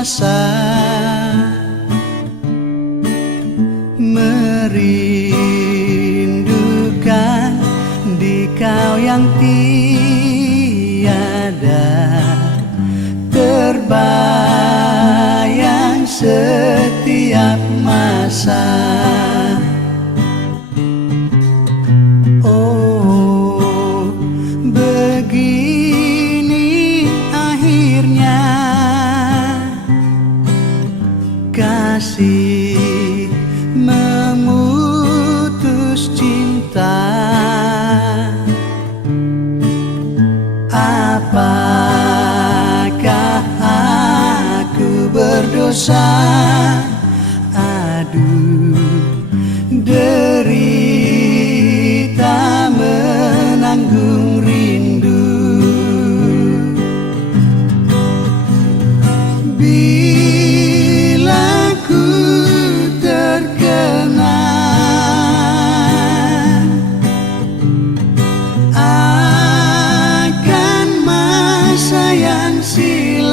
asa, merindukan di kau yang tiada terbayang setiap masa. Oh, begini akhirnya kasih memutus cinta. Apakah aku berdosa? Aduh, derita menanggung rindu. Bila ku terkenang akan masa yang silam,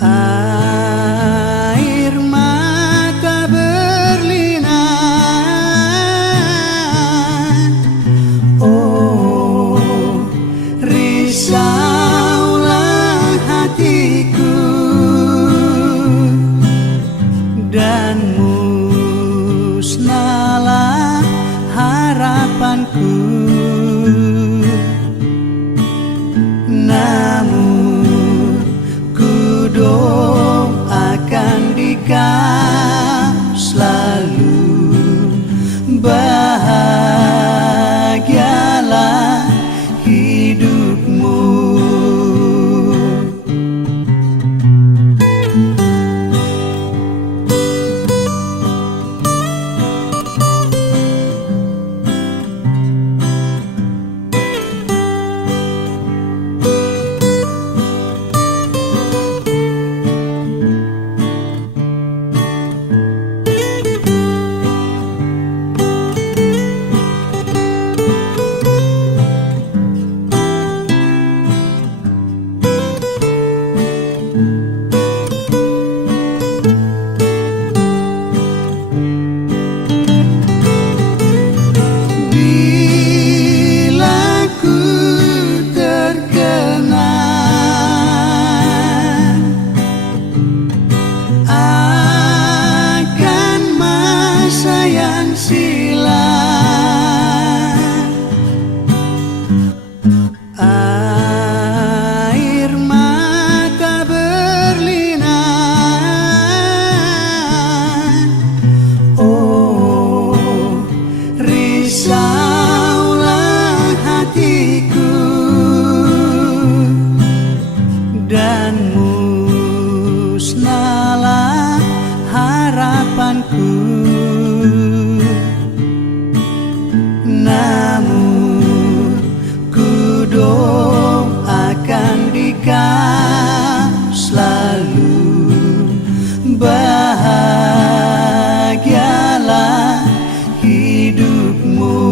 air mata berlinang. Oh, risaulah hatiku dan musnahlah harapanku. Namun ku doakan di kau selalu bahagialah hidupmu. Bila ku terkenang akan masa yang silam, air mata berlinang. Oh, risaulah hatiku dan musnahlah harapanku. Namun ku doakan di kau selalu bahagialah hidupmu.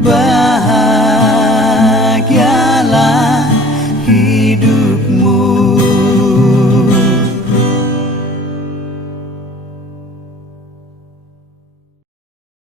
Bahagialah hidupmu.